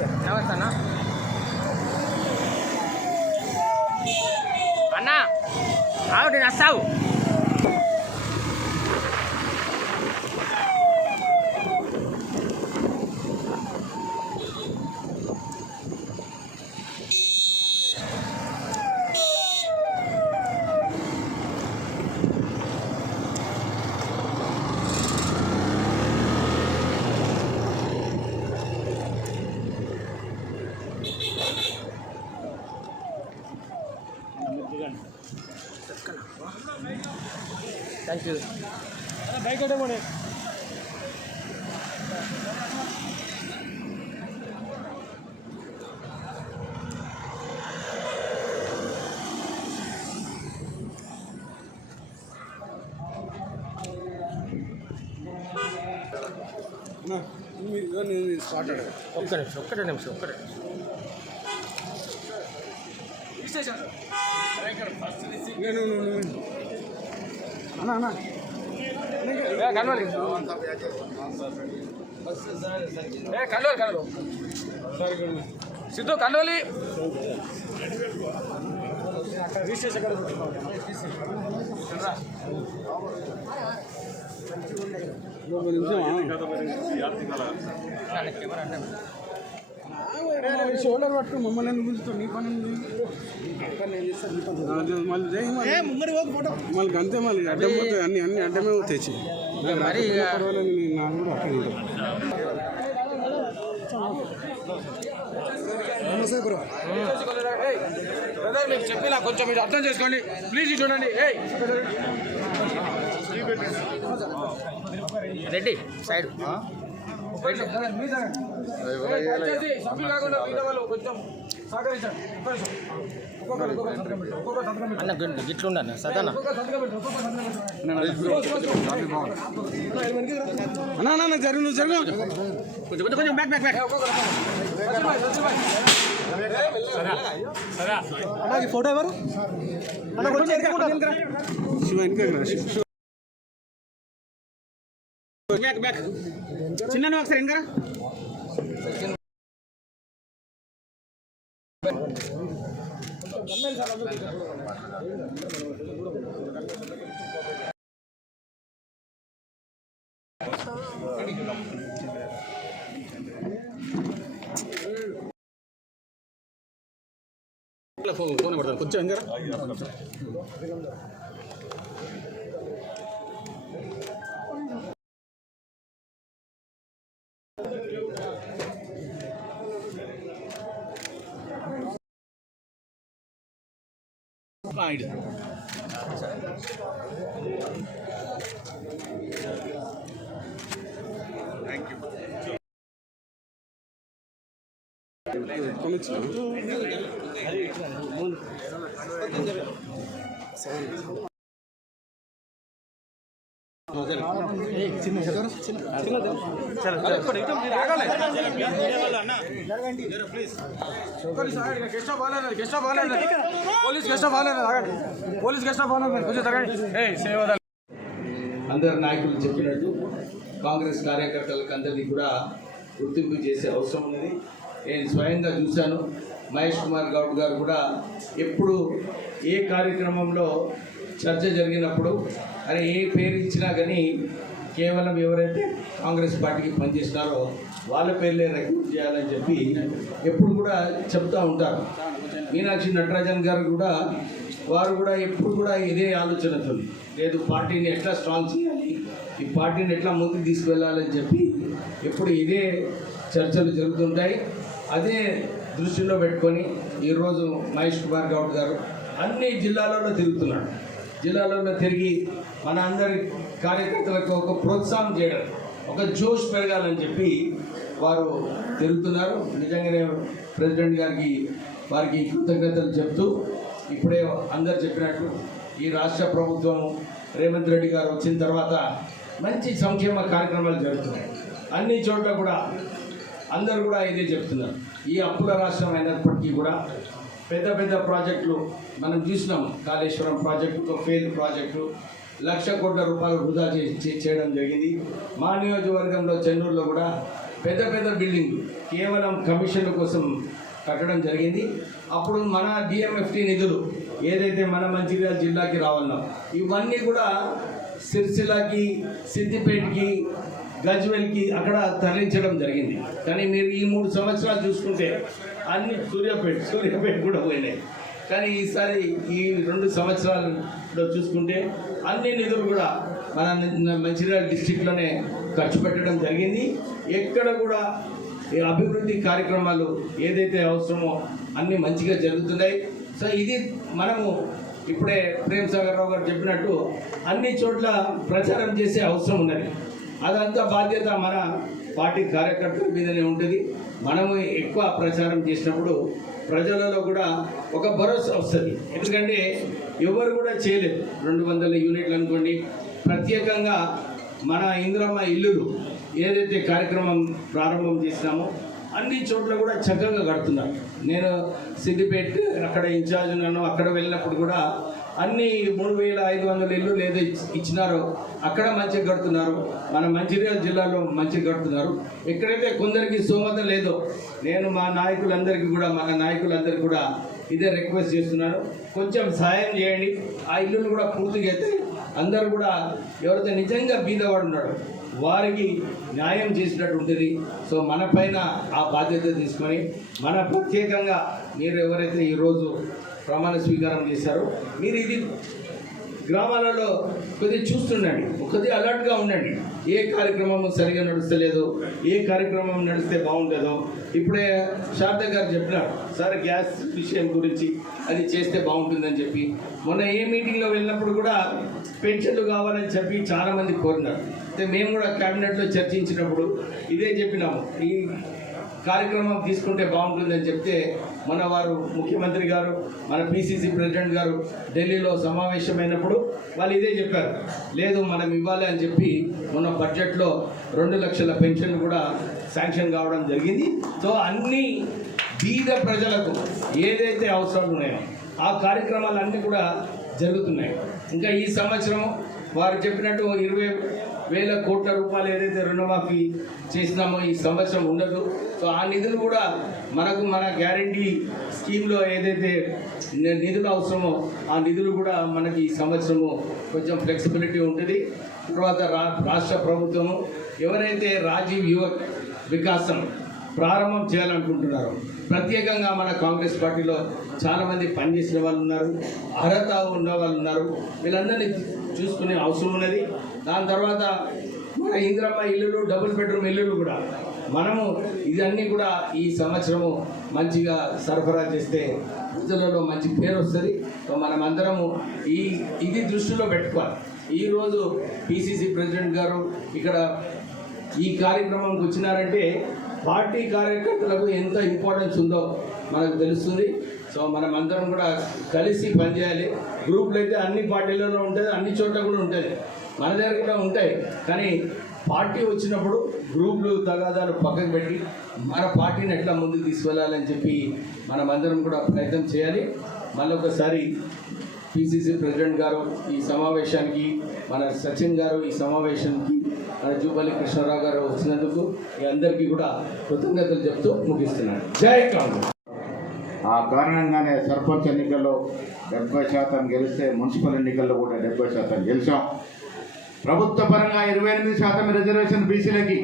నమస్తే అన్న ఆవిడ వస్తావు థ్యాంక్ యూ బైక్ ఒకటే పోనీ ఒక్కటే నిమిషం కలవాలి సిద్ధు కలవాలి షోల్డర్ పట్టు మమ్మల్ని గుంజుతావు నీ పని మళ్ళీ అంతే మళ్ళీ అడ్డం పోతాయి అన్ని అడ్డమే తెచ్చి మరి నాకు కూడా అక్కడ నమస్తే బ్రో మీకు చెప్పినా కొంచెం మీరు అర్థం చేసుకోండి ప్లీజ్ చూడండి రెడ్డి సైడ్ అన్న గిట్లుండన్న సదన్న అన్న జరుగు నువ్వు జరుగు కొంచెం బ్యాక్ ఫోటో ఎవరు శివ బ్యాక్ చిన్న ఒకసారి ఇంకా ఫోన్ పడతాను కొంచెం ఇంకా థ్యాంక్ అందరు నాయకులు చెప్పినట్టు కాంగ్రెస్ కార్యకర్తలకు అందరినీ కూడా గుర్తింపు చేసే అవసరం ఉన్నది. నేను స్వయంగా చూశాను. మహేష్ కుమార్ గౌడ్ గారు కూడా ఎప్పుడు ఏ కార్యక్రమంలో చర్చ జరిగినప్పుడు అని ఏ పేరు ఇచ్చినా కానీ కేవలం ఎవరైతే కాంగ్రెస్ పార్టీకి పనిచేస్తున్నారో వాళ్ళ పేర్లే రిక్రూట్ చేయాలని చెప్పి ఎప్పుడు కూడా చెప్తూ ఉంటారు. మీనాక్షి నటరాజన్ గారు కూడా వారు కూడా ఎప్పుడు కూడా ఇదే ఆలోచనతో లేదు పార్టీని ఎట్లా స్ట్రాంగ్ చేయాలి, ఈ పార్టీని ఎట్లా ముందుకు తీసుకువెళ్ళాలని చెప్పి ఎప్పుడు ఇదే చర్చలు జరుగుతుంటాయి. అదే దృష్టిలో పెట్టుకొని ఈరోజు మహేష్ కుమార్ గౌడ్ గారు అన్ని జిల్లాలలో తిరుగుతున్నాడు. జిల్లాలలో తిరిగి మన అందరి కార్యకర్తలకు ఒక ప్రోత్సాహం చేయడం, ఒక జోష్ పెరగాలని చెప్పి వారు తిరుగుతున్నారు. నిజంగానే ప్రెసిడెంట్ గారికి వారికి కృతజ్ఞతలు చెప్తూ ఇప్పుడే అందరు చెప్పినట్టు ఈ రాష్ట్ర ప్రభుత్వం రేవంత్ రెడ్డి గారు వచ్చిన తర్వాత మంచి సంక్షేమ కార్యక్రమాలు జరుగుతున్నాయి. అన్ని చోట్ల కూడా అందరూ కూడా ఇదే చెప్తున్నారు. ఈ అప్పుల రాష్ట్రం అయినప్పటికీ కూడా పెద్ద పెద్ద ప్రాజెక్టులు మనం చూసినాం. కాళేశ్వరం ప్రాజెక్టు ఫెయిల్ ప్రాజెక్టు 1,00,00,000 కోట్ల రూపాయలు వృధా చేయడం జరిగింది. మా నియోజకవర్గంలో చెన్నూరులో కూడా పెద్ద పెద్ద బిల్డింగ్లు కేవలం కమిషన్ల కోసం కట్టడం జరిగింది. అప్పుడు మన డిఎంఎఫ్టీ నిధులు ఏదైతే మన మంచిర్యాల జిల్లాకి రావాలన్నా ఇవన్నీ కూడా సిరిసిల్లకి, సిద్దిపేటకి, గజ్వెల్కి అక్కడ తరలించడం జరిగింది. కానీ మీరు ఈ 3 సంవత్సరాలు చూసుకుంటే అన్ని సూర్యాపేట కూడా పోయినాయి. కానీ ఈసారి ఈ 2 సంవత్సరాలలో చూసుకుంటే అన్ని నిధులు కూడా మన మంచిర్యాల డిస్టిక్లోనే ఖర్చు పెట్టడం జరిగింది. ఎక్కడ కూడా ఈ అభివృద్ధి కార్యక్రమాలు ఏదైతే అవసరమో అన్నీ మంచిగా జరుగుతున్నాయి. సో ఇది మనము ఇప్పుడే ప్రేమ్ సాగర్ రావు గారు చెప్పినట్టు అన్ని చోట్ల ప్రచారం చేసే అవసరం ఉన్నది. అదంతా బాధ్యత మన పార్టీ కార్యకర్తల మీదనే ఉంటుంది. మనము ఎక్కువ ప్రచారం చేసినప్పుడు ప్రజలలో కూడా ఒక భరోసా వస్తుంది. ఎందుకంటే ఎవరు కూడా చేయలేదు. 200 యూనిట్లు అనుకోండి, ప్రత్యేకంగా మన ఇందిరమ్మ ఇల్లులు ఏదైతే కార్యక్రమం ప్రారంభం చేసినామో అన్ని చోట్ల కూడా చక్కగా కడుతున్నారు. నేను సిద్దిపేట అక్కడ ఇన్ఛార్జ్ ఉన్నాను. అక్కడ వెళ్ళినప్పుడు కూడా అన్ని 3500 ఇల్లు ఏదో ఇచ్చినారో అక్కడ మంచిగా కడుతున్నారు. మన మంచిర్యాల జిల్లాలో మంచిగా కడుతున్నారు. ఎక్కడైతే కొందరికి స్తోమత లేదో నేను మన నాయకులందరికీ కూడా ఇదే రిక్వెస్ట్ చేస్తున్నాను. కొంచెం సహాయం చేయండి. ఆ ఇల్లును కూడా పూర్తిగా అయితే అందరూ కూడా ఎవరైతే నిజంగా బీదవాడు ఉన్నాడో వారికి న్యాయం చేసినట్టు ఉంటుంది. సో మన పైన ఆ బాధ్యత తీసుకొని మన ప్రత్యేకంగా మీరు ఎవరైతే ఈరోజు ప్రమాణ స్వీకారం చేశారో మీరు ఇది గ్రామాలలో కొద్దిగా చూస్తుండండి, కొద్దిగా అలర్ట్గా ఉండండి. ఏ కార్యక్రమం సరిగా నడుస్తలేదో, ఏ కార్యక్రమం నడిస్తే బాగుంటుందో. ఇప్పుడే శారద గారు చెప్పినారు సార్ గ్యాస్ విషయం గురించి అది చేస్తే బాగుంటుందని చెప్పి. మొన్న ఏ మీటింగ్లో వెళ్ళినప్పుడు కూడా పెన్షన్లు కావాలని చెప్పి చాలామంది కోరినారు. అయితే మేము కూడా క్యాబినెట్లో చర్చించినప్పుడు ఇదే చెప్పినాము, ఈ కార్యక్రమం తీసుకుంటే బాగుంటుందని చెప్తే మన వారు ముఖ్యమంత్రి గారు, మన పిసిసి ప్రెసిడెంట్ గారు ఢిల్లీలో సమావేశమైనప్పుడు వాళ్ళు ఇదే చెప్పారు, లేదు మనం ఇవ్వాలి అని చెప్పి మొన్న బడ్జెట్లో 2 లక్షల పెన్షన్ కూడా శాంక్షన్ కావడం జరిగింది. సో అన్ని బీద ప్రజలకు ఏదైతే అవసరాలు ఉన్నాయో ఆ కార్యక్రమాలన్నీ కూడా జరుగుతున్నాయి. ఇంకా ఈ సంవత్సరం వారు చెప్పినట్టు 20,000 కోట్ల రూపాయలు ఏదైతే రుణమాఫీ చేసినామో ఈ సంవత్సరం ఉండదు. సో ఆ నిధులు కూడా మన గ్యారంటీ స్కీమ్లో ఏదైతే నిధులు అవసరమో ఆ నిధులు కూడా మనకి ఈ సంవత్సరము కొంచెం ఫ్లెక్సిబిలిటీ ఉంటుంది. తర్వాత రాష్ట్ర ప్రభుత్వము ఎవరైతే రాజీవ్ యువ వికాసం ప్రారంభం చేయాలనుకుంటున్నారో, ప్రత్యేకంగా మన కాంగ్రెస్ పార్టీలో చాలామంది పనిచేసిన వాళ్ళు ఉన్నారు, అర్హత ఉన్న వాళ్ళు ఉన్నారు. వీళ్ళందరినీ చూసుకునే అవసరం ఉన్నది. దాని తర్వాత మన ఇందిరమ్మ ఇల్లులు, డబుల్ బెడ్రూమ్ ఇల్లులు కూడా మనము ఇదన్నీ కూడా ఈ సంవత్సరము మంచిగా సరఫరా చేస్తే ప్రజలలో మంచి పేరు వస్తుంది. మనం అందరము ఇది దృష్టిలో పెట్టుకోవాలి. ఈరోజు పిసిసి ప్రెసిడెంట్ గారు ఇక్కడ ఈ కార్యక్రమంకి వచ్చినారంటే పార్టీ కార్యకర్తలకు ఎంత ఇంపార్టెన్స్ ఉందో మనకు తెలుస్తుంది. సో మనం అందరం కూడా కలిసి పనిచేయాలి. గ్రూపులు అయితే అన్ని పార్టీలలో ఉంటుంది, అన్ని చోట్ల కూడా ఉంటుంది, మన దగ్గర కూడా ఉంటాయి. కానీ పార్టీ వచ్చినప్పుడు గ్రూపులు తగాదాలు పక్కకు పెట్టి మన పార్టీని ఎట్లా ముందుకు తీసుకెళ్ళాలని చెప్పి మనం అందరం కూడా ప్రయత్నం చేయాలి. మళ్ళొకసారి పిసిసి ప్రెసిడెంట్ గారు ఈ సమావేశానికి, మన సచిన్ గారు ఈ సమావేశానికి, మన జూపల్లి కృష్ణారావు గారు వచ్చినందుకు మీ అందరికీ కూడా కృతజ్ఞతలు చెప్తూ ముగిస్తున్నాను. జై కాంగ్రెస్. ఆ కారణంగానే సర్పంచ్ ఎన్నికల్లో 70% గెలిస్తే మున్సిపల్ ఎన్నికల్లో కూడా 70% గెలిచాం. ప్రభుత్వ పరంగా 28% రిజర్వేషన్ బీసీలకి,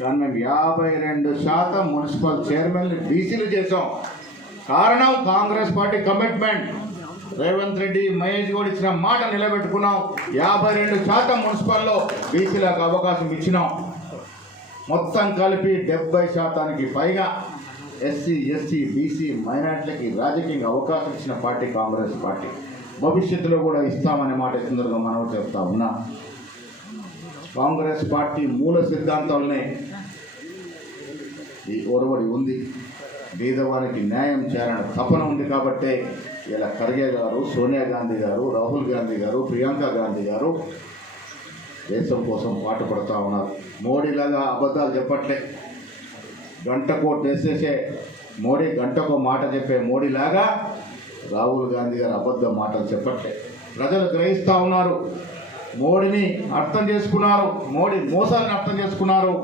కానీ మేము 52% మున్సిపల్ చైర్మన్ బీసీలు చేసాం. కారణం కాంగ్రెస్ పార్టీ కమిట్మెంట్. రేవంత్ రెడ్డి, మహేష్ గౌడ్ ఇచ్చిన మాట నిలబెట్టుకున్నాం. 52% మున్సిపల్లో బీసీలకు అవకాశం ఇచ్చినాం. మొత్తం కలిపి 70%కి పైగా ఎస్సీ, ఎస్టీ, బీసీ, మైనార్టీలకి రాజకీయంగా అవకాశం ఇచ్చిన పార్టీ కాంగ్రెస్ పార్టీ. భవిష్యత్తులో కూడా ఇస్తామనే మాట సందర్భంగా మనం చెప్తా ఉన్నా. కాంగ్రెస్ పార్టీ మూల సిద్ధాంతాలనే ఈ ఒరవడి ఉంది. బీదవారికి న్యాయం చేయాలనే తపన ఉంది. కాబట్టే ఇలా ఖర్గే గారు, సోనియా గాంధీ గారు, రాహుల్ గాంధీ గారు, ప్రియాంక గాంధీ గారు దేశం కోసం పాటుపడుతూ ఉన్నారు. మోడీలాగా అబద్ధాలు చెప్పట్లే. గంటకో వేసేసే మోడీ, గంటకో మాట చెప్పే మోడీలాగా రాహుల్ గాంధీ గారు అబద్ధ మాటలు చెప్పట్లే. ప్రజలు గ్రహిస్తూ ఉన్నారు, మోడీని అర్థం చేసుకున్నారు, మోడీ మోసాలను అర్థం చేసుకున్నారు.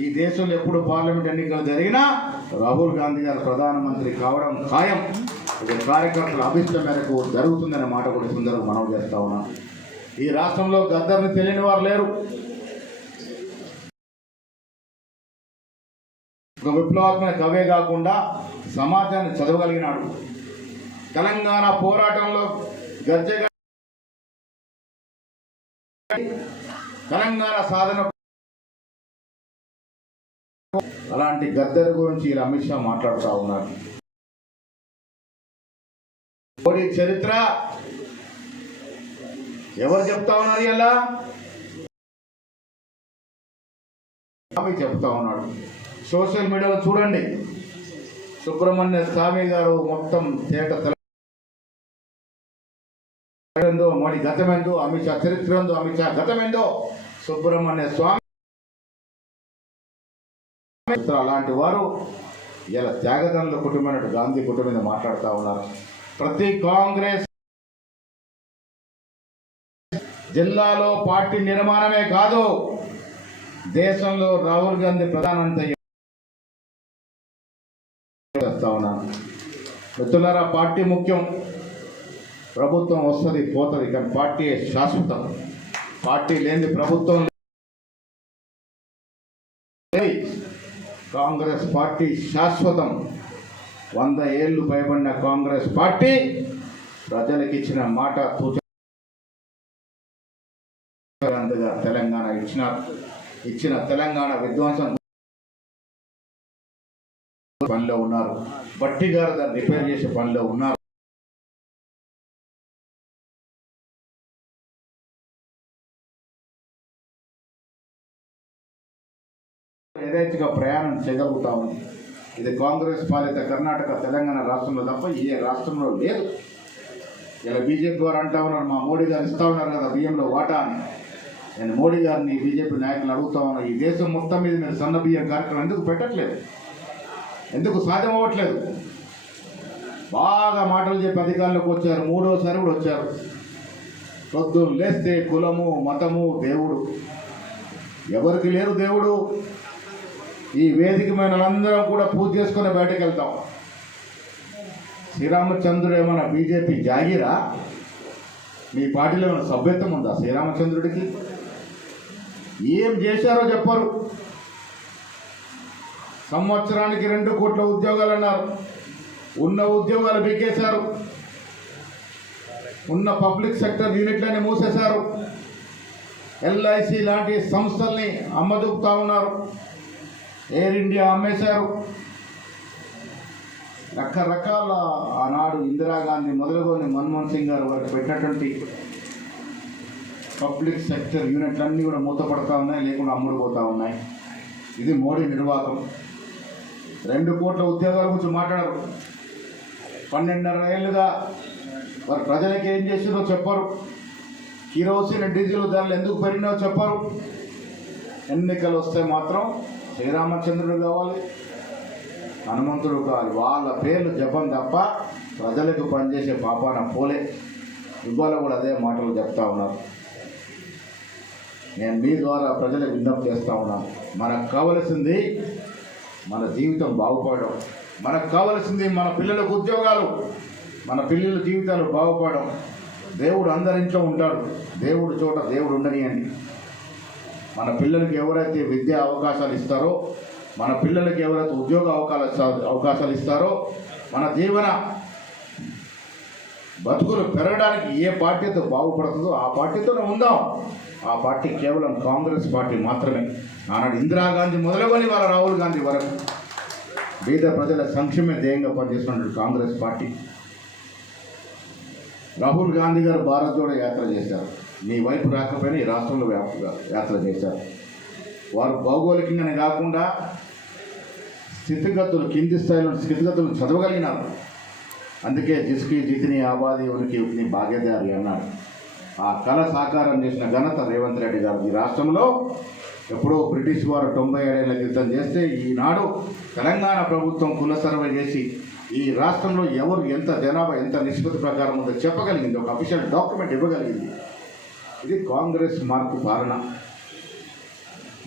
ఈ దేశంలో ఎప్పుడు పార్లమెంట్ ఎన్నికలు జరిగినా రాహుల్ గాంధీ గారు ప్రధానమంత్రి కావడం ఖాయం. ఇది కార్యకర్తల అభిష్టం మేరకు జరుగుతుందనే మాట కూడా సుందరంగా మనవి చేస్తా ఉన్నాం. ఈ రాష్ట్రంలో గద్దర్ని తెలియని వారు లేరు. ఒక విప్లవాత్మక కవే కాకుండా సమాజాన్ని చదవగలిగినాడు. తెలంగాణ పోరాటంలో గర్జగా తెలంగాణ సాధన అలాంటి గద్దర్ గురించి ఇలా అమిత్ షా మాట్లాడుతూ ఉన్నారు. మోడీ చరిత్ర ఎవరు చెప్తా ఉన్నారు? ఇలా చెప్తా ఉన్నాడు. సోషల్ మీడియాలో చూడండి, సుబ్రహ్మణ్య స్వామి గారు మొత్తం తేట తెలందో, మోడీ గతమెందో, అమిత్ షా చరిత్ర ఎందో, అమిత్ షా గతమెందో, సుబ్రహ్మణ్య స్వామి అలాంటి వారు ఇలా త్యాగదనుల కుటుంబం గాంధీ కుటుంబం మీద మాట్లాడుతూ ఉన్నారు. ప్రతి కాంగ్రెస్ జిల్లాలో పార్టీ నిర్మాణమే కాదు, దేశంలో రాహుల్ గాంధీ ప్రధానంతో చేస్తా ఉన్నాను. మిత్రులారా, పార్టీ ముఖ్యం. ప్రభుత్వం వస్తుంది పోతుంది, కానీ పార్టీ శాశ్వతం. పార్టీ లేని ప్రభుత్వం. కాంగ్రెస్ పార్టీ శాశ్వతం. 100 ఏళ్ళు పైబడిన కాంగ్రెస్ పార్టీ ప్రజలకు ఇచ్చిన మాట తూచంగా తెలంగాణ ఇచ్చిన తెలంగాణ విధ్వంసం పనిలో ఉన్నారు. బట్టి గారు దాన్ని రిపేర్ చేసే పనిలో ఉన్నారు. యథేచ్ఛగా ప్రయాణం చేయగలుగుతా ఉంది. ఇది కాంగ్రెస్ పాలిత కర్ణాటక తెలంగాణ రాష్ట్రంలో తప్ప ఏ రాష్ట్రంలో లేదు. ఇలా బీజేపీ వారు అంటా ఉన్నారు, మా మోడీ గారు ఇస్తా ఉన్నారు కదా బియ్యంలో వాటా అని. నేను మోడీ గారిని బీజేపీ నాయకులు అడుగుతా ఉన్నాను, ఈ దేశం మొత్తం మీద మీరు సన్న బియ్యం కార్యక్రమం ఎందుకు పెట్టట్లేదు? ఎందుకు సాధ్యం అవ్వట్లేదు? బాగా మాటలు చెప్పి అధికారంలోకి వచ్చారు, 3వసారి కూడా వచ్చారు. పొద్దున్న లేస్తే కులము మతము దేవుడు, ఎవరికి లేరు దేవుడు. ఈ వేదికమైన అందరం కూడా పూజ చేసుకుని బయటకు వెళ్తాం. శ్రీరామచంద్రుడు ఏమన్నా బీజేపీ జాగీరా? మీ పార్టీలో ఏమైనా సభ్యత్వం ఉందా శ్రీరామచంద్రుడికి? ఏం చేశారో చెప్పరు. సంవత్సరానికి 2 కోట్ల ఉద్యోగాలు అన్నారు. ఉన్న ఉద్యోగాలు బీకేశారు. ఉన్న పబ్లిక్ సెక్టర్ యూనిట్లని మూసేశారు. ఎల్ఐసి లాంటి సంస్థల్ని అమ్మదూపుతా ఉన్నారు. ఎయిర్ ఇండియా అమ్మేశారు. రకరకాల ఆనాడు ఇందిరాగాంధీ మొదలుకొని మన్మోహన్ సింగ్ గారు వరకు పెట్టినటువంటి పబ్లిక్ సెక్టర్ యూనిట్లన్నీ కూడా మూతపడతా ఉన్నాయి, లేకుండా అమ్ముడుపోతూ ఉన్నాయి. ఇది మోడీ నిర్వాహకం. 2 కోట్ల ఉద్యోగాల గురించి మాట్లాడరు. 12.5 ఏళ్ళుగా వారు ప్రజలకి ఏం చేసిందో చెప్పరు. కిరోసిన్ డీజిల్ ధరలు ఎందుకు పెరిగినాయో చెప్పరు. ఎన్నికలు వస్తే మాత్రం శ్రీరామచంద్రుడు కావాలి, హనుమంతుడు కావాలి, వాళ్ళ పేర్లు జపం తప్ప ప్రజలకు పనిచేసే పాపాన పోలే. ఇవాళ కూడా అదే మాటలు చెప్తా ఉన్నారు. నేను మీ ద్వారా ప్రజలకు విజ్ఞప్తి చేస్తూ ఉన్నాను, మనకు కావలసింది మన జీవితం బాగుపడడం. మనకు కావలసింది మన పిల్లలకు ఉద్యోగాలు, మన పిల్లల జీవితాలు బాగుపడడం. దేవుడు అందరింట్లో ఉంటాడు, దేవుడు చోట దేవుడు ఉండనియండి. మన పిల్లలకి ఎవరైతే విద్యా అవకాశాలు ఇస్తారో, మన పిల్లలకి ఎవరైతే ఉద్యోగ అవకాశాలు ఇస్తారో, మన జీవన బతుకులు పెరగడానికి ఏ పార్టీతో బాగుపడుతుందో ఆ పార్టీతోనే ఉందాం. ఆ పార్టీ కేవలం కాంగ్రెస్ పార్టీ మాత్రమే. ఆనాడు ఇందిరాగాంధీ మొదలుకొని వాళ్ళ రాహుల్ గాంధీ వరకు బీద ప్రజల సంక్షేమ ధ్యేయంగా పనిచేస్తున్నటువంటి కాంగ్రెస్ పార్టీ. రాహుల్ గాంధీ గారు భారత్ జోడో యాత్ర చేశారు. మీ వైపు రాకపోయినా ఈ రాష్ట్రంలో యాత్ర చేశారు. వారు భౌగోళికంగానే కాకుండా స్థితిగతులు, కింది స్థాయిలో స్థితిగతులు చదవగలిగినారు. అందుకే జిస్కి జితిని ఆబాది ఉనికి ఉనికి భాగ్యదారి అన్నారు. ఆ కళ సాకారం చేసిన ఘనత రేవంత్ రెడ్డి గారు. ఈ రాష్ట్రంలో ఎప్పుడో బ్రిటిష్ వారు 97 ఏళ్ల క్రితం చేస్తే, ఈనాడు తెలంగాణ ప్రభుత్వం కుల సర్వే చేసి ఈ రాష్ట్రంలో ఎవరు ఎంత జనాభా ఎంత నిష్పత్తి ప్రకారం ఉందో చెప్పగలిగింది, ఒక అఫీషియల్ డాక్యుమెంట్ ఇవ్వగలిగింది. ఇది కాంగ్రెస్ మార్పు పాలన.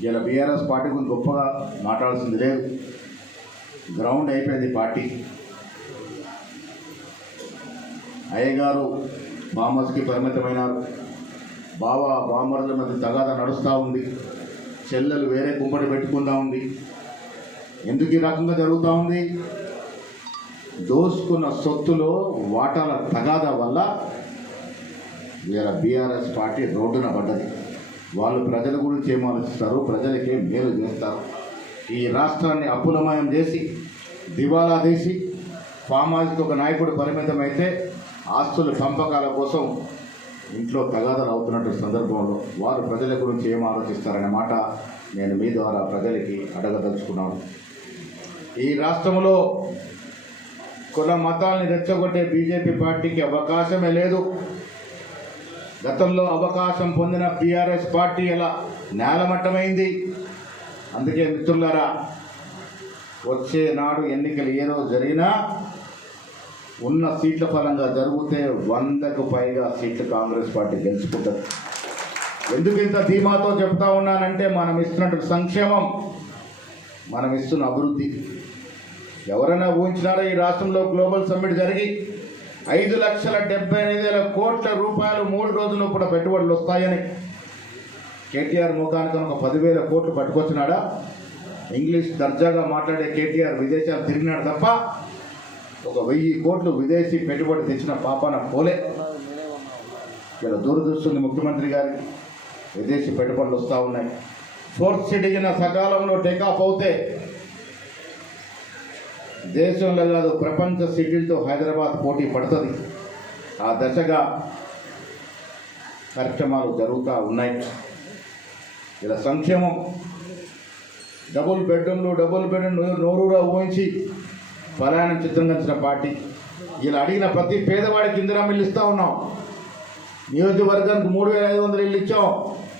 ఇలా బీఆర్ఎస్ పార్టీ గురించి గొప్పగా మాట్లాడాల్సింది లేదు. గ్రౌండ్ అయిపోయింది పార్టీ. అయ్యగారు బామర్స్కి పరిమితమైనారు. బావ బామర్ల మధ్య తగాదా నడుస్తూ ఉంది. చెల్లెలు వేరే కుంపటి పెట్టుకుంటా ఉంది. ఎందుకు ఈ రకంగా జరుగుతూ ఉంది? దోసుకున్న సొత్తులో వాటాల తగాదా వల్ల ఇలా బీఆర్ఎస్ పార్టీ రోడ్డున పడ్డది. వాళ్ళు ప్రజల గురించి ఏం ఆలోచిస్తారు? ప్రజలకి మేలు చేస్తారు. ఈ రాష్ట్రాన్ని అప్పులమయం చేసి దివాలా తీసి ఫామ్ హౌస్కి ఒక నాయకుడు పరిమితమైతే ఆస్తుల పంపకాల కోసం ఇంట్లో తగాదాలు అవుతున్నట్టు సందర్భంలో వారు ప్రజల గురించి ఏం ఆలోచిస్తారనే మాట నేను మీ ద్వారా ప్రజలకి అడగదలుచుకున్నాను. ఈ రాష్ట్రంలో కుల మతాలని రెచ్చగొట్టే బీజేపీ పార్టీకి అవకాశమే లేదు. గతంలో అవకాశం పొందిన బీఆర్ఎస్ పార్టీ ఇలా నేలమట్టమైంది. అందుకే మిత్రులారా, వచ్చే నాడు ఎన్నికలు ఏ రోజు జరిగినా ఉన్న సీట్ల పరంగా జరిగితే 100కు పైగా సీట్లు కాంగ్రెస్ పార్టీ గెలుచుకుంటుంది. ఎందుకు ఇంత ధీమాతో చెప్తా ఉన్నానంటే మనం ఇస్తున్నట్టు సంక్షేమం, మనం ఇస్తున్న అభివృద్ధి ఎవరైనా ఊహించినారో ఈ రాష్ట్రంలో గ్లోబల్ సమ్మిట్ జరిగి 5,75,000 కోట్ల రూపాయలు 3 రోజుల్లో కూడా పెట్టుబడులు వస్తాయని కేటీఆర్ ముఖానికి ఒక 10,000 కోట్లు పట్టుకొచ్చినాడా? ఇంగ్లీష్ దర్జాగా మాట్లాడే కేటీఆర్ విదేశాలు తిరిగినాడు తప్ప ఒక 1000 కోట్లు విదేశీ పెట్టుబడి తెచ్చిన పాపాన పోలే. ఇలా దూరదృష్టి ముఖ్యమంత్రి గారికి విదేశీ పెట్టుబడులు వస్తూ ఉన్నాయి. ఫోర్త్ సిటిజన్ సకాలంలో టేకాఫ్ అవుతే దేశంలో కాదు ప్రపంచ సిటీలతో హైదరాబాద్ పోటీ పడుతుంది. ఆ దశగా కార్యక్రమాలు జరుగుతూ ఉన్నాయి. ఇలా సంక్షేమం డబుల్ బెడ్రూమ్ నోరూరా ఊహించి పలాయనం చిత్రంగా పార్టీ. ఇలా అడిగిన ప్రతి పేదవాడికి ఇందిరా మిల్లు ఇస్తూ ఉన్నాం. నియోజకవర్గానికి 3,500 ఇల్లు ఇచ్చాం.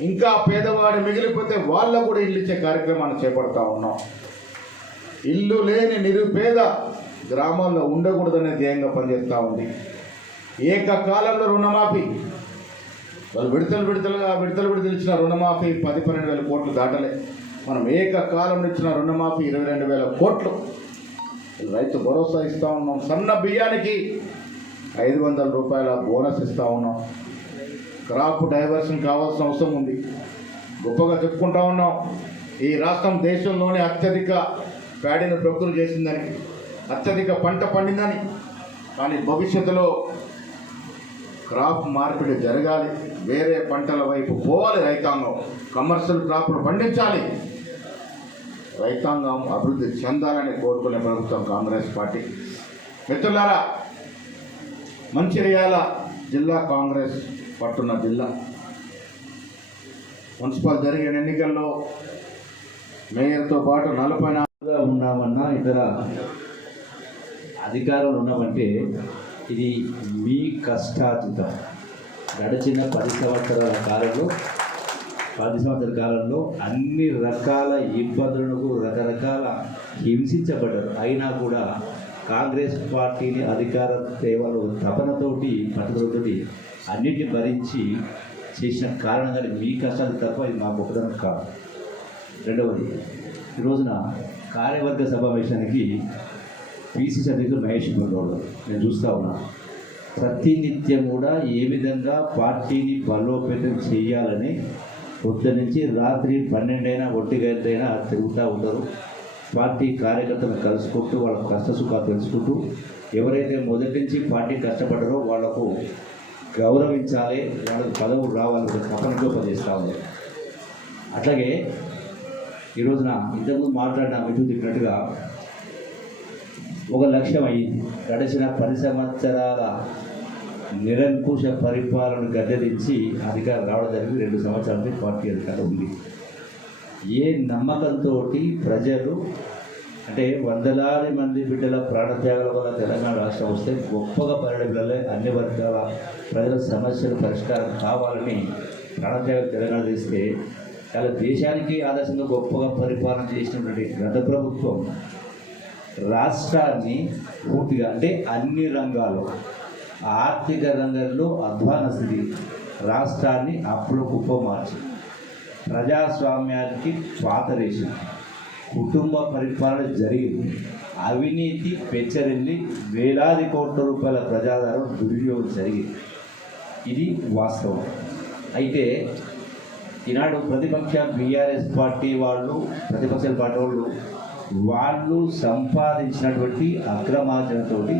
ఇంకా పేదవాడు మిగిలిపోతే వాళ్ళకు కూడా ఇల్లు ఇచ్చే కార్యక్రమాన్ని చేపడతా ఉన్నాం. ఇల్లు లేని నిరుపేద గ్రామాల్లో ఉండకూడదనే ధ్యేయంగా పనిచేస్తూ ఉంది. ఏకకాలంలో రుణమాఫీ, వాళ్ళు విడతలు ఇచ్చిన రుణమాఫీ 10-12,000 కోట్లు దాటలే. మనం ఏకకాలంలో ఇచ్చిన రుణమాఫీ 22,000 కోట్లు. రైతు భరోసా ఇస్తూ ఉన్నాం. సన్న బియ్యానికి 500 రూపాయల బోనస్ ఇస్తూ ఉన్నాం. క్రాప్ డైవర్షన్ కావాల్సిన అవసరం ఉంది. గొప్పగా చెప్పుకుంటా ఉన్నాం. ఈ రాష్ట్రం దేశంలోనే అత్యధిక ప్యాడీని ప్రకృతి చేసిందని, అత్యధిక పంట పండిందని. కానీ భవిష్యత్తులో క్రాప్ మార్పిడి జరగాలి, వేరే పంటల వైపు పోవాలి. రైతాంగం కమర్షియల్ క్రాప్లు పండించాలి. రైతాంగం అభివృద్ధి చెందాలని కోరుకునే ప్రభుత్వం కాంగ్రెస్ పార్టీ. మిత్రులారా, మంచిర్యాల జిల్లా కాంగ్రెస్ పట్టున్న జిల్లా. మున్సిపల్ జరిగిన ఎన్నికల్లో మేయర్తో పాటు 44 ఉన్నామన్నా ఇతర అధికారులు ఉన్నామంటే ఇది మీ కష్టాతీతం. గడిచిన 10 సంవత్సరాల కాలంలో అన్ని రకాల ఇబ్బందులకు రకరకాల హింసించబడ్డారు. అయినా కూడా కాంగ్రెస్ పార్టీని అధికార సేవలు తపనతోటి పట్టుదలతోటి అన్నింటిని భరించి చేసిన కారణంగా మీ కష్టాలు తప్ప ఇది మా గొప్పదనం కాదు. రెండవది, ఈ రోజున కార్యవర్గ సమావేశానికి పిసిసి అధ్యక్షుడు మహేష్ కుమార్ గౌడ్ నేను చూస్తూ ఉన్నా. ప్రతినిత్యం కూడా ఏ విధంగా పార్టీని బలోపేతం చేయాలని పొద్దు నుంచి రాత్రి 12 అయినా 1 గంటలైనా తిరుగుతూ ఉంటారు. పార్టీ కార్యకర్తలను కలుసుకుంటూ వాళ్ళ కష్టసుఖాలు తెలుసుకుంటూ ఎవరైతే మొదటి నుంచి పార్టీ కష్టపడ్డారో వాళ్లకు గౌరవించాలి, వాళ్ళకి పదవులు రావాలని తపనతో పనిచేస్తూ ఉంది. అట్లాగే ఈ రోజున ఇంతకుముందు మాట్లాడిన విద్యుత్ చెప్పినట్టుగా ఒక లక్ష్యం అయ్యింది. గడిచిన 10 సంవత్సరాల నిరంకుశ పరిపాలన గద్దెదించి అధికారం రావడం జరిగింది. 2 సంవత్సరాలకి పార్టీ అధికారం ఉంది. ఏ నమ్మకంతో ప్రజలు అంటే వందలాది మంది బిడ్డల ప్రాణత్యాగాల వల్ల తెలంగాణ రాష్ట్రం వస్తే గొప్పగా పరిణామాలే అన్ని వర్గాల ప్రజల సమస్యలు పరిష్కారం కావాలని ప్రాణత్యాగాలు తెలంగాణ చేస్తే చాలా దేశానికి ఆదర్శంగా గొప్పగా పరిపాలన చేసినటువంటి గత ప్రభుత్వం రాష్ట్రాన్ని పూర్తిగా అంటే అన్ని రంగాలు ఆర్థిక రంగంలో అధ్వాన స్థితి రాష్ట్రాన్ని అప్పుల కుప్ప మార్చి ప్రజాస్వామ్యానికి పాతరేసి కుటుంబ పరిపాలన జరిగింది. అవినీతి పెచ్చరిల్లి వేలాది కోట్ల రూపాయల ప్రజాధారం దుర్వినియోగం జరిగింది. ఇది వాస్తవం. అయితే ఈనాడు ప్రతిపక్ష బీఆర్ఎస్ పార్టీ వాళ్ళు, ప్రతిపక్ష పార్టీ వాళ్ళు సంపాదించినటువంటి అక్రమార్జనతోటి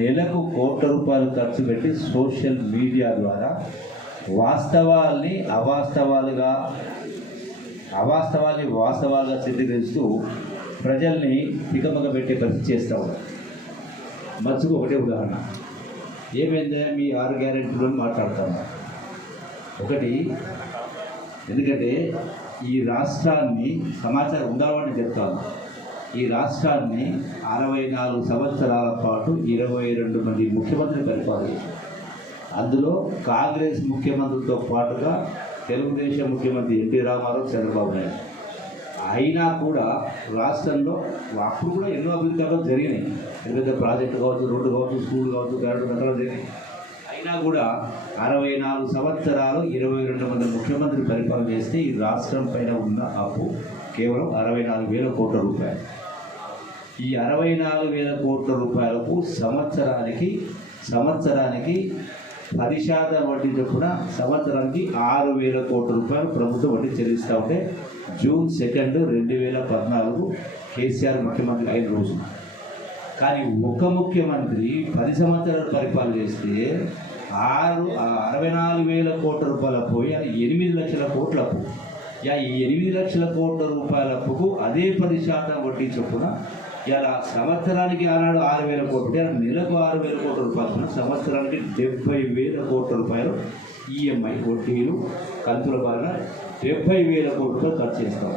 నెలకు కోట్ల రూపాయలు ఖర్చు పెట్టి సోషల్ మీడియా ద్వారా వాస్తవాల్ని వాస్తవాలుగా చిత్రీకరిస్తూ ప్రజల్ని తికమక పెట్టే పరిస్థితి చేస్తూ ఉన్నారు. మచ్చుకు ఒకటే ఉదాహరణ, ఏమైందా మీ 6 గ్యారెంటీలు మాట్లాడుతాను. ఒకటి, ఎందుకంటే ఈ రాష్ట్రాన్ని సమాచారం ఉండాలని చెప్తాను. ఈ రాష్ట్రాన్ని 64 సంవత్సరాల పాటు 22 మంది ముఖ్యమంత్రులు పరిపాలించారు. అందులో కాంగ్రెస్ ముఖ్యమంత్రులతో పాటుగా తెలుగుదేశం ముఖ్యమంత్రి ఎన్టీ రామారావు, చంద్రబాబు నాయుడు. అయినా కూడా రాష్ట్రంలో అప్పుడు కూడా ఎన్నో అభివృద్ధి కార్యక్రమాలు జరిగినాయి. పెద్ద ప్రాజెక్టు కావచ్చు, రోడ్డు కావచ్చు, స్కూల్ కావచ్చు, కరెంటు రకాలు జరిగినాయి. అయినా కూడా 64 సంవత్సరాలు 22 మంది ముఖ్యమంత్రులు పరిపాలన చేస్తే ఈ రాష్ట్రం పైన ఉన్న అప్పు కేవలం 64,000 కోట్ల రూపాయలు. ఈ 64,000 కోట్ల రూపాయలకు సంవత్సరానికి 10% వడ్డీ చొప్పున సంవత్సరానికి 6,000 కోట్ల రూపాయలు ప్రభుత్వం వడ్డీ చెల్లిస్తూ ఉంటే జూన్ 2, 2014 కేసీఆర్ ముఖ్యమంత్రి అయిన రోజు. కానీ ఒక ముఖ్యమంత్రి 10 సంవత్సరాలు పరిపాలన చేస్తే 64,000 కోట్ల రూపాయల పోయి 8 లక్షల కోట్ల అప్పు. ఈ 8 లక్షల కోట్ల రూపాయల అప్పుకు అదే 10% వడ్డీ చొప్పున ఇలా సంవత్సరానికి ఆనాడు 6,000 కోట్లు, నెలకు 6,000 కోట్ల రూపాయలు, సంవత్సరానికి 70,000 కోట్ల రూపాయలు ఈఎంఐ వడ్డీలు కంతుల బారిన 70,000 కోట్ల రూపాయలు ఖర్చు చేస్తాం.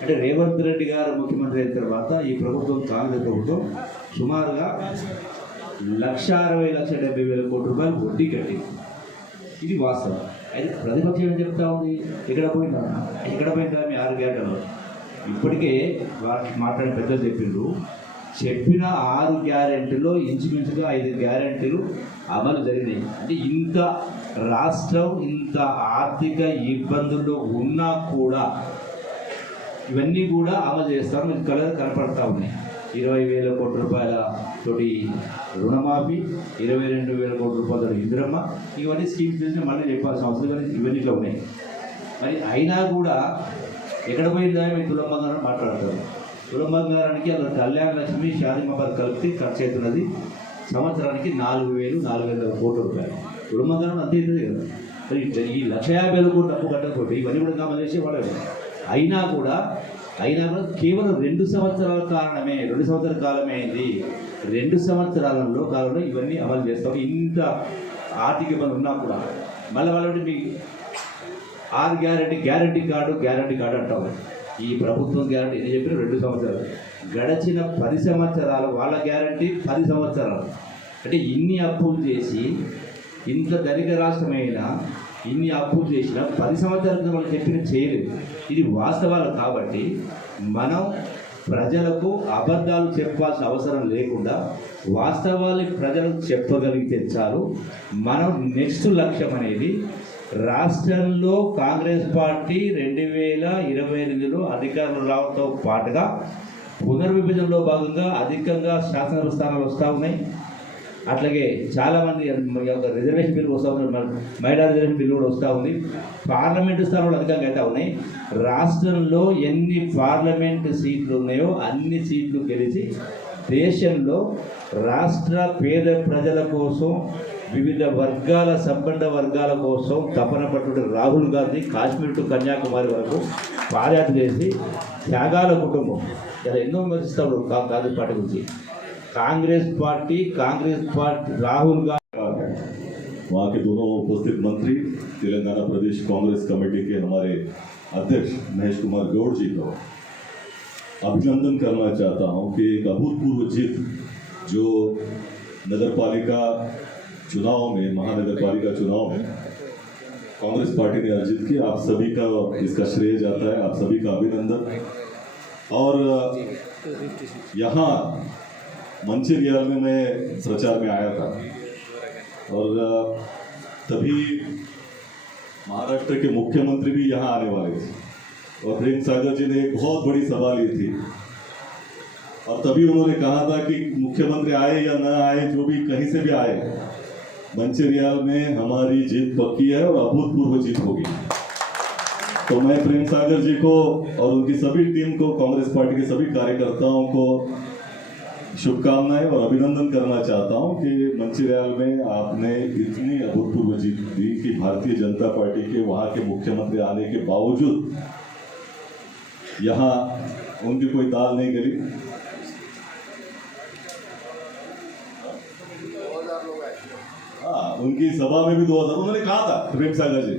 అంటే రేవంత్ రెడ్డి గారు ముఖ్యమంత్రి అయిన తర్వాత ఈ ప్రభుత్వం, కాంగ్రెస్ ప్రభుత్వం సుమారుగా 1,60,70,000 కోట్ల రూపాయలు వడ్డీ కట్టింది. ఇది వాస్తవం. అయితే ప్రతిపక్షం ఏం చెప్తా ఉంది, ఎక్కడ పోయిందా మీ 6 గ్యారెంటీలు? ఇప్పటికే మాట్లాడిన పెద్దలు చెప్పిన 6 గ్యారెంటీలో ఇంచుమించుగా 5 గ్యారెంటీలు అమలు జరిగినాయి. అంటే ఇంత రాష్ట్రం ఇంత ఆర్థిక ఇబ్బందుల్లో ఉన్నా కూడా ఇవన్నీ కూడా అమలు చేస్తారు. మీకు కనపడతా ఉన్నాయి. 20,000 కోట్ల రూపాయల తోటి రుణమాఫీ, 22,000 కోట్ల రూపాయల ఇందిరమ్మ, ఇవన్నీ స్కీమ్స్ చేసి మళ్ళీ చెప్పాల్సిన అవసరం కానీ ఇవన్నీ ఇట్లా ఉన్నాయి. మరి అయినా కూడా ఎక్కడ పోయిందా మీ తులం బంగారం మాట్లాడతారు. తులం బంగారానికి అలా కళ్యాణ లక్ష్మి, షాదీ మహబర్ కలిపి ఖర్చు అవుతున్నది సంవత్సరానికి 4,000 కోట్ల రూపాయలు. తులం బంగారం అంతే అవుతుంది కదా. మరి ఈ 1,50,000 కోట్ల అప్పు కట్టకపోతే ఇవన్నీ కూడా అమలు చేసే వాడు. అయినా కూడా కేవలం 2 సంవత్సరాల కారణమే, 2 సంవత్సరాల కాలమే అయింది. 2 సంవత్సరాలలో కాలంలో ఇవన్నీ అమలు చేస్తాం. ఇంత ఆర్థిక ఇబ్బంది ఉన్నా కూడా మళ్ళీ వాళ్ళని మీ 6 గ్యారంటీ కార్డు అంటారు. ఈ ప్రభుత్వం గ్యారంటీ ఏం చెప్పిన 2 సంవత్సరాలు, గడిచిన 10 సంవత్సరాలు వాళ్ళ గ్యారంటీ 10 సంవత్సరాలు. అంటే ఇన్ని అప్పులు చేసి ఇంత ధనిక రాష్ట్రమైనా ఇన్ని అప్పులు చేసినా 10 సంవత్సరాల క్రితం వాళ్ళు చెప్పిన చేయలేదు. ఇది వాస్తవాలు. కాబట్టి మనం ప్రజలకు అబద్ధాలు చెప్పాల్సిన అవసరం లేకుండా వాస్తవాలు ప్రజలకు చెప్పగలిగితే చాలు. మనం నెక్స్ట్ లక్ష్యం అనేది రాష్ట్రంలో కాంగ్రెస్ పార్టీ 2028లో అధికారంలో రావడంతో పాటుగా పునర్విభజనలో భాగంగా అధికంగా శాసనసభ స్థానాలు వస్తూ ఉన్నాయి. అట్లాగే చాలామంది రిజర్వేషన్ బిల్లు వస్తూ ఉన్నారు, మహిళా రిజర్వేషన్ బిల్లు కూడా వస్తూ ఉంది. పార్లమెంటు స్థానాలు అధికంగా అయితే ఉన్నాయి. రాష్ట్రంలో ఎన్ని పార్లమెంటు సీట్లు ఉన్నాయో అన్ని సీట్లు గెలిచి దేశంలో రాష్ట్ర పేద ప్రజల కోసం, వివిధ వర్గాల సంపన్న వర్గాల కోసం తపన పట్టుడు రాహుల్ గాంధీ కాశ్మీర్ టు కన్యాకుమారి వరకు పాదయాత్ర చేసి త్యాగాల కుటుంబం ఇలా ఎన్నో విమర్శిస్తాడు కాంగ్రెస్ పార్టీ గురించి. कांग्रेस पार्टी राहुल गांधी, वहाँ के दोनों उपस्थित मंत्री, तेलंगाना प्रदेश कांग्रेस कमेटी के हमारे अध्यक्ष महेश कुमार गौड़ जी का अभिनंदन करना चाहता हूँ कि एक अभूतपूर्व जीत जो नगरपालिका चुनाव में, महानगरपालिका चुनाव में कांग्रेस पार्टी ने अर्जित की, आप सभी का इसका श्रेय जाता है, आप सभी का अभिनंदन। और यहाँ मंचिरियल में मैं प्रचार में आया था और तभी महाराष्ट्र के मुख्यमंत्री भी यहाँ आने वाले थे और प्रेम सागर जी ने एक बहुत बड़ी सभा ली थी और तभी उन्होंने कहा था कि मुख्यमंत्री आए या न आए, जो भी कहीं से भी आए, मंचिरियाल में हमारी जीत पक्की है और अभूतपूर्व जीत होगी। तो मैं प्रेम सागर जी को और उनकी सभी टीम को, कांग्रेस पार्टी के सभी कार्यकर्ताओं को शुभकामनाएं और अभिनंदन करना चाहता हूं कि मंचिरियाल में आपने इतनी अभूतपूर्व जीत दी कि भारतीय जनता पार्टी के वहां के मुख्यमंत्री आने के बावजूद यहाँ उनकी कोई दाल नहीं गली। हाँ, उनकी सभा में भी 2000 उन्होंने कहा था प्रेम सागर जी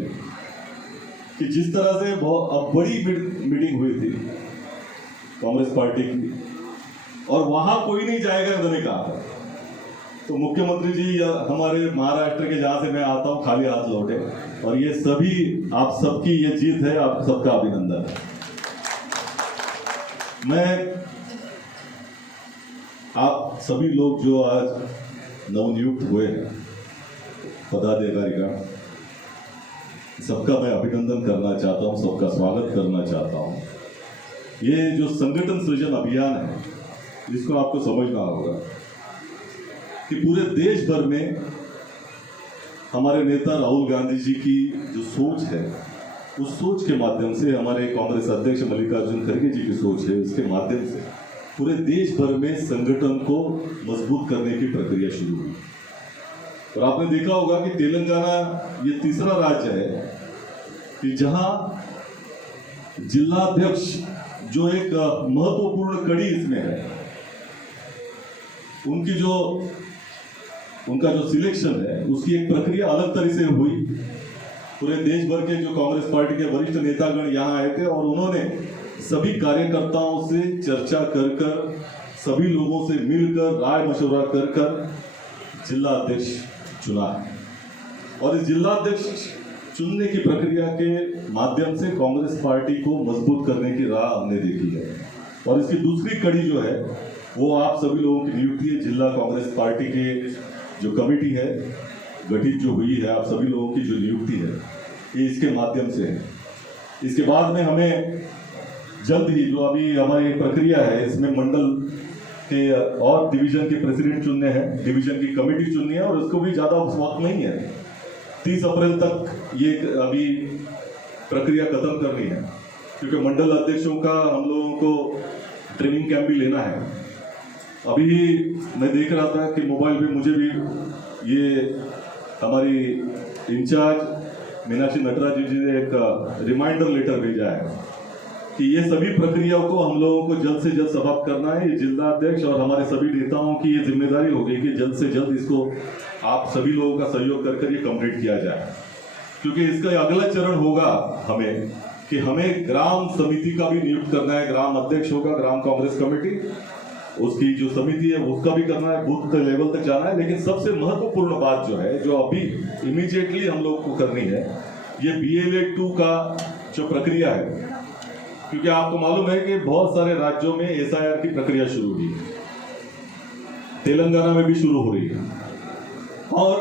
कि जिस तरह से बहुत बड़ी मीटिंग हुई थी कांग्रेस पार्टी की और वहां कोई नहीं जाएगा, उन्होंने कहा था। तो मुख्यमंत्री जी हमारे महाराष्ट्र के जहां से मैं आता हूं खाली हाथ लौटे और ये सभी आप सबकी ये जीत है, आप सबका अभिनंदन है। मैं आप सभी लोग जो आज नवनियुक्त हुए हैं पदाधिकारीगण, सबका मैं अभिनंदन करना चाहता हूं, सबका स्वागत करना चाहता हूं। ये जो संगठन सृजन अभियान है, इसको आपको समझना होगा कि पूरे देश भर में हमारे नेता राहुल गांधी जी की जो सोच है, उस सोच के माध्यम से, हमारे कांग्रेस अध्यक्ष मल्लिकार्जुन खड़गे जी की सोच है, उसके माध्यम से पूरे देश भर में संगठन को मजबूत करने की प्रक्रिया शुरू हुई। और आपने देखा होगा कि तेलंगाना ये तीसरा राज्य है कि जहां जिलाध्यक्ष जो एक महत्वपूर्ण कड़ी इसमें है, उनका जो सिलेक्शन है उसकी एक प्रक्रिया अलग तरह से हुई। पूरे देश भर के जो कांग्रेस पार्टी के वरिष्ठ नेतागण यहाँ आए थे और उन्होंने सभी कार्यकर्ताओं से चर्चा कर सभी लोगों से मिलकर राय मशवरा कर जिला अध्यक्ष चुना है। और इस जिला अध्यक्ष चुनने की प्रक्रिया के माध्यम से कांग्रेस पार्टी को मजबूत करने की राह हमने देखी है। और इसकी दूसरी कड़ी जो है वो आप सभी लोगों की नियुक्ति है। जिला कांग्रेस पार्टी के जो कमेटी है गठित जो हुई है, आप सभी लोगों की जो नियुक्ति है, ये इसके माध्यम से है। इसके बाद में हमें जल्द ही जो अभी हमारी प्रक्रिया है, इसमें मंडल के और डिवीजन के प्रेसिडेंट चुनने हैं, डिवीजन की कमेटी चुननी है और उसको भी ज़्यादा वक्त नहीं है, 30 अप्रैल तक ये अभी प्रक्रिया खत्म करनी है, क्योंकि मंडल अध्यक्षों का हम लोगों को ट्रेनिंग कैंप भी लेना है। अभी मैं देख रहा था कि मोबाइल पे मुझे भी ये हमारी इंचार्ज मीनाक्षी नटराज जी ने एक रिमाइंडर लेटर भेजा है कि ये सभी प्रक्रियाओं को हम लोगों को जल्द से जल्द समाप्त करना है। ये जिला अध्यक्ष और हमारे सभी नेताओं की ये जिम्मेदारी होगी कि जल्द से जल्द इसको आप सभी लोगों का सहयोग कर ये कंप्लीट किया जाए, क्योंकि इसका अगला चरण होगा हमें कि हमें ग्राम समिति का भी नियुक्त करना है। ग्राम अध्यक्ष होगा, ग्राम कांग्रेस कमेटी, उसकी जो समिति है उसका भी करना है, बूथ लेवल तक जाना है। लेकिन सबसे महत्वपूर्ण बात जो है, जो अभी इमीडिएटली हम लोग को करनी है, ये BLA 2 का जो प्रक्रिया है, क्योंकि आपको मालूम है कि बहुत सारे राज्यों में SIR की प्रक्रिया शुरू हुई है, तेलंगाना में भी शुरू हो रही है और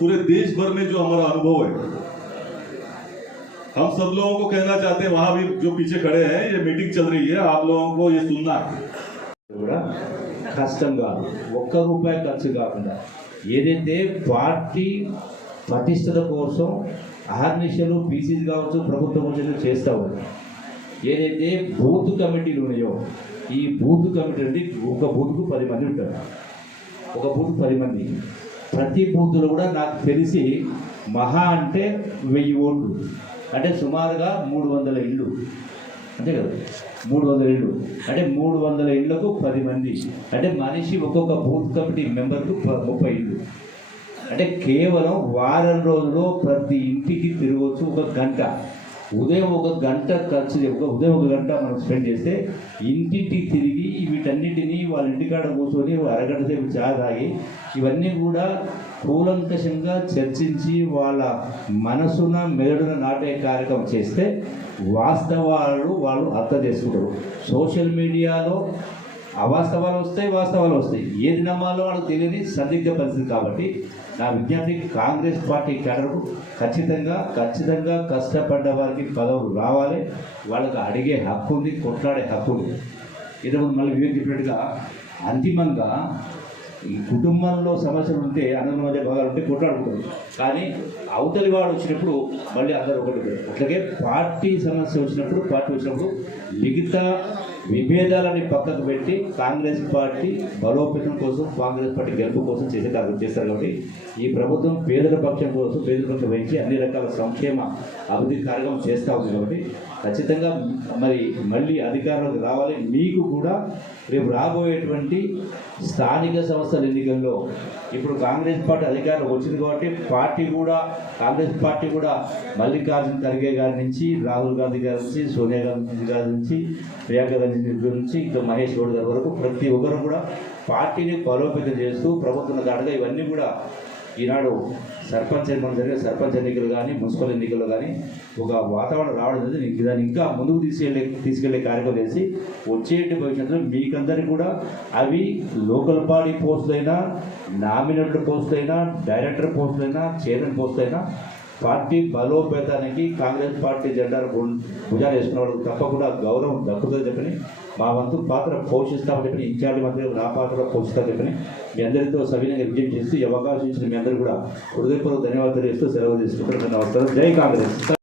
पूरे देश भर में जो हमारा अनुभव है, हम सब लोगों को कहना चाहते हैं, वहां भी जो पीछे खड़े हैं, ये मीटिंग चल रही है, आप लोगों को ये सुनना है। కూడా కష్టం కాదు, ₹1 ఖర్చు కాకుండా ఏదైతే పార్టీ పటిష్టత కోసం అహర్నిశలు పీసీసీ కావచ్చు, ప్రభుత్వం కోసం చేస్తూ ఉంది, ఏదైతే బూత్ కమిటీలు ఉన్నాయో, ఈ బూత్ కమిటీ నుండి ఒక బూత్కు 10 మంది ఉంటారు, ఒక బూత్ 10 మంది. ప్రతి బూత్లో కూడా నాకు తెలిసి మహా అంటే 1000 ఓట్లు, అంటే సుమారుగా 300 ఇళ్ళు, అంతే కదా, 300 ఇళ్ళు అంటే 300 ఇళ్లకు 10 మంది, అంటే మనిషి ఒక్కొక్క బూత్ కమిటీ మెంబర్కు 30 ఇళ్ళు, అంటే కేవలం వారం రోజుల్లో ప్రతి ఇంటికి తిరగవచ్చు. ఒక గంట, ఉదయం ఒక గంట ఖర్చు, ఉదయం ఒక గంట మనం స్పెండ్ చేస్తే ఇంటింటికి తిరిగి వీటన్నిటినీ వాళ్ళ ఇంటికాడ కూర్చొని అరగంట సేపు చా తాగి ఇవన్నీ కూడా కూలంకషంగా చర్చించి వాళ్ళ మనసున మెదడున నాటే కార్యక్రమం చేస్తే వాస్తవాలు వాళ్ళు అర్థం చేసుకుంటారు. సోషల్ మీడియాలో అవాస్తవాలు వస్తాయి, వాస్తవాలు వస్తాయి. ఏది నమ్మాలో వాళ్ళకి తెలియని సందిగ్ధ పరిస్థితి. కాబట్టి నా విజ్ఞప్తి కాంగ్రెస్ పార్టీ కేడర్కు ఖచ్చితంగా కష్టపడ్డ వారికి పదవులు రావాలి. వాళ్ళకి అడిగే హక్కు ఉంది, కొట్లాడే హక్కు ఉంది. ఇంతకుముందు మళ్ళీ వివేక్ చెప్పినట్టుగా అంతిమంగా ఈ కుటుంబంలో సమస్యలు ఉంటే అన్నల మధ్య భాగాలు ఉంటే కొట్లాడుకుంటారు. కానీ అవతలి వాడు వచ్చినప్పుడు మళ్ళీ అందరూ ఒకటి. అట్లాగే పార్టీ సమస్య వచ్చినప్పుడు మిగతా విభేదాలని పక్కకు పెట్టి కాంగ్రెస్ పార్టీ బలోపేతం కోసం, కాంగ్రెస్ పార్టీ గెలుపు కోసం చేస్తారు. కాబట్టి ఈ ప్రభుత్వం పేదల పక్షం వహించి అన్ని రకాల సంక్షేమ అభివృద్ధి కార్యక్రమం చేస్తూ ఉంది. కాబట్టి ఖచ్చితంగా మళ్ళీ అధికారంలోకి రావాలి. మీకు కూడా రేపు రాబోయేటువంటి స్థానిక సంస్థల ఎన్నికల్లో ఇప్పుడు కాంగ్రెస్ పార్టీ అధికారంలో వచ్చింది కాబట్టి కాంగ్రెస్ పార్టీ కూడా మల్లికార్జున ఖర్గే గారి నుంచి, రాహుల్ గాంధీ గారి నుంచి, సోనియా గాంధీ గారి నుంచి, ప్రియాంక గాంధీ నుంచి ఇంకా మహేష్ గౌడ్ గారి వరకు ప్రతి ఒక్కరు కూడా పార్టీని బలోపేతం చేస్తూ ప్రభుత్వం దాటగా ఇవన్నీ కూడా ఈనాడు జరిగే సర్పంచ్ ఎన్నికలు కానీ, మున్సిపల్ ఎన్నికల్లో కానీ ఒక వాతావరణం రావడం అనేది దాన్ని ఇంకా ముందుకు తీసుకెళ్లే కార్యక్రమం చేసి వచ్చేటి భవిష్యత్తులో మీకందరికీ కూడా అవి లోకల్ బాడీ పోస్టులైనా, నామినేటెడ్ పోస్టులైనా, డైరెక్టర్ పోస్టులైనా, చైర్మన్ పోస్టులైనా పార్టీ బలోపేతానికి కాంగ్రెస్ పార్టీ జెండాను భుజాలు వేసుకున్న వాళ్ళకి తప్పకుండా గౌరవం దక్కుతుందని చెప్పని, మా వంతు పాత్ర పోషిస్తామని చెప్పి ఇన్ఛార్జ్ మంత్రి నా పాత్ర పోషిస్తామని చెప్పని మీ అందరితో సవినయంగా విజయం చేస్తూ ఈ అవకాశం ఇచ్చిన మీ అందరూ కూడా హృదయపూర్వక ధన్యవాదాలు చేస్తూ సెలవు తీసుకుంటారు. నమస్కారం. జై కాంగ్రెస్.